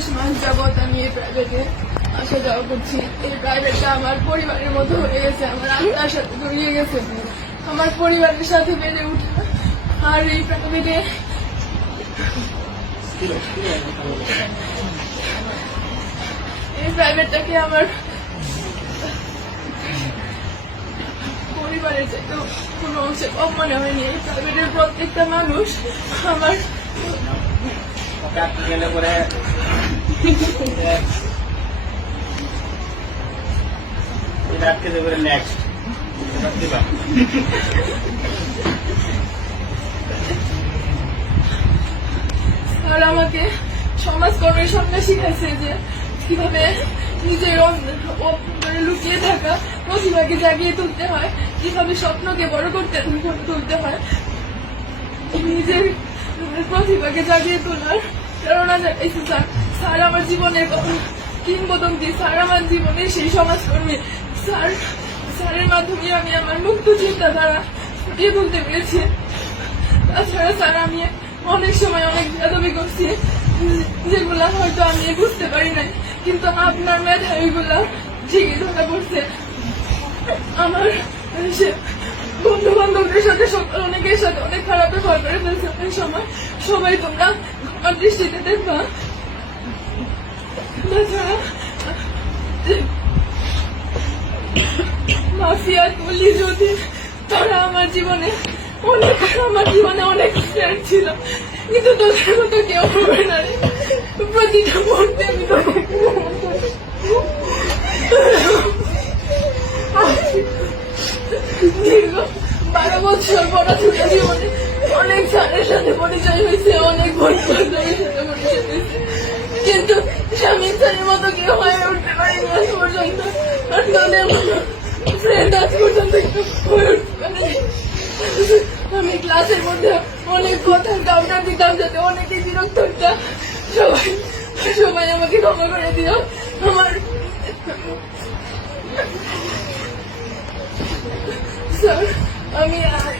একুশ মাস যাবৎ আমি এই প্রাইভেটে আসা যাওয়া করছি। এই প্রাইভেটটা আমার পরিবারের মতো হয়ে গেছে, আমার আত্মার সাথে জড়িয়ে গেছে। আমার পরিবারের সাথে বেড়ে উঠা আর এই প্রাইভেটে এই প্রাইভেটটাকে আমার পরিবারের থেকে কোনো অংশে কম মনে হয়নি। এই প্রাইভেটের প্রত্যেকটা মানুষ আমার আর আমাকে সমাজকর্মের সামনে শিখাইছে যে কীভাবে নিজের লুকিয়ে থাকা প্রতিভাকে জাগিয়ে তুলতে হয়, কীভাবে স্বপ্নকে বড় করতে তুলতে হয়, নিজের প্রতিভাকে জাগিয়ে তোলার প্রেরণা জাগাইছে স্যার স্যার আমার জীবনের কিংবদন্তি, স্যার আমার জীবনের সেই সমাজকর্মী, স্যার, স্যারের মাধ্যমে আমি আমার মুক্ত চিন্তাধারা ফুটিয়ে তুলতে পেরেছি। তাছাড়া স্যার, আমি অনেক সময় অনেক বেদবি করছি, যেগুলা হয়তো আমি বুঝতে পারি নাই, কিন্তু আপনার মেধা ওইগুলা ঠিকই ধরা পড়ছে। আমার বন্ধু বান্ধবদের সাথে অনেকের সাথে অনেক খারাপ ব্যবহার করে ফেলছে। অনেক সময় সবাই তোমরা আমার দৃষ্টিতে দেখবা তাছাড়া মাফিয়া তুলি যদি তারা আমার জীবনে অনেক আমার জীবনে অনেক ফ্রেন্ড ছিল। কিন্তু তোদের মতো কেউ হবে না রে। প্রতিটা মুহূর্তে আমি। দীর্ঘ বারো বছর পড়াশোনা জীবনে অনেক স্যারের সাথে পরিচয় হয়েছে, অনেক বন্ধু সাথে পরিচয় হয়েছে। কিন্তু স্বামী স্যারের মতো কেউ হয়ে উঠতে পারিনি আজ পর্যন্ত। আর তোদের মতো ফ্রেন্ড আজ পর্যন্ত হয়ে আমি ক্লাসের মধ্যে অনেক কথা কামড়া দিতাম যাতে অনেকে বিরক্ত হতাম সবাই সবাই আমাকে ক্ষমা করে দিও। আমার স্যার, আমি সব